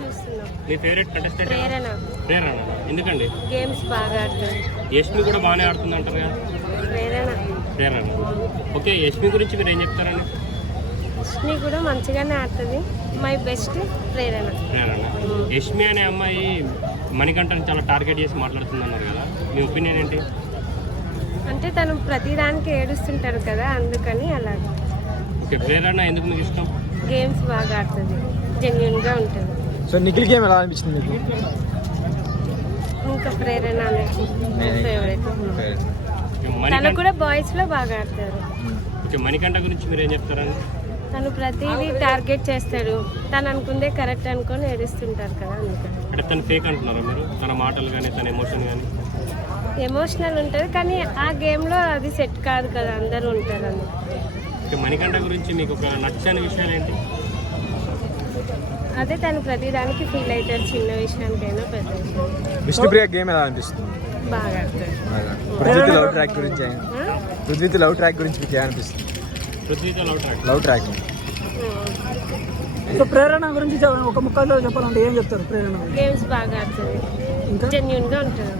చూస్తున్నాం. మీ favourite contestant ప్రేరణ. ప్రేరణ ఎందుకండి? Games బాగా ఆడుతుంది. యష్మి కూడా బాగానే ఆడుతుంది అంటారు కదా. ప్రేరణ. ప్రేరణ ఓకే. యష్మి గురించి మీరు ఏం చెప్తారండి? యష్మి కూడా మంచిగానే ఆడుతుంది. మై బెస్ట్ ప్రేరణ. ప్రేరణ. యష్మి అనే అమ్మాయి మణికంఠని చాలా టార్గెట్ చేసి మాట్లాడుతుంది అన్నారు కదా, మీ ఒపీనియన్ ఏంటి? అంటే తను ప్రతిదానికి ఏడుస్తుంటారు కదా, అందుకని అలాగే. ఓకే. ప్రేరణ ఎందుకు మీకు ఇష్టం? గేమ్స్ బాగా ఆడుతుంది, జెన్యున్గా ఉంటుంది. సో నిఖిల్ గేమ్ ఎలా అనిపించింది మీకు? ఇంకా ప్రేరణ ఫేవరెట్. తను మణికంఠ కూడా బాయ్స్లో బాగా ఆడతారు. ఓకే. మణికంఠ గురించి మీరు ఏం చెప్తారండి? తను ప్రతిదీ టార్గెట్ చేస్తాడు. తను అనుకుందే కరెక్ట్ అనుకొని ఏడుస్తుంటారు కదా, అందుకని. అంటే తను ఫేక్ అంటున్నారా మీరు? తన మాటలు కానీ తన ఎమోషన్ కానీ? ఎమోషనల్ ఉంటుంది కానీ ఆ గేమ్లో అది సెట్ కాదు కదా, అందరూ ఉంటారు అందుకు. ఓకే. మణికంఠ గురించి మీకు ఒక నచ్చని విషయాలు ఏంటి? అదే తను ప్రతిదానికి ఫీల్ అవుతారు, చిన్న విషయానికైనా పెద్ద విషయం. విష్ణుప్రియ గేమ్ ఎలా అనిపిస్తుంది? బాగా ఆడతారు. పృథ్వీ లవ్ ట్రాక్ గురించి పృథ్వీ లవ్ ట్రాక్ గురించి మీకు ఏమనిపిస్తుంది? పృథ్వీతో లవ్ ట్రాక్ సో ప్రేరణ గురించి ఒక ముక్కలో చెప్పాలంటే ఏం చెప్తారు? ప్రేరణ గేమ్స్ బాగా ఆడుతుంది, జెన్యున్గా ఉంటుంది.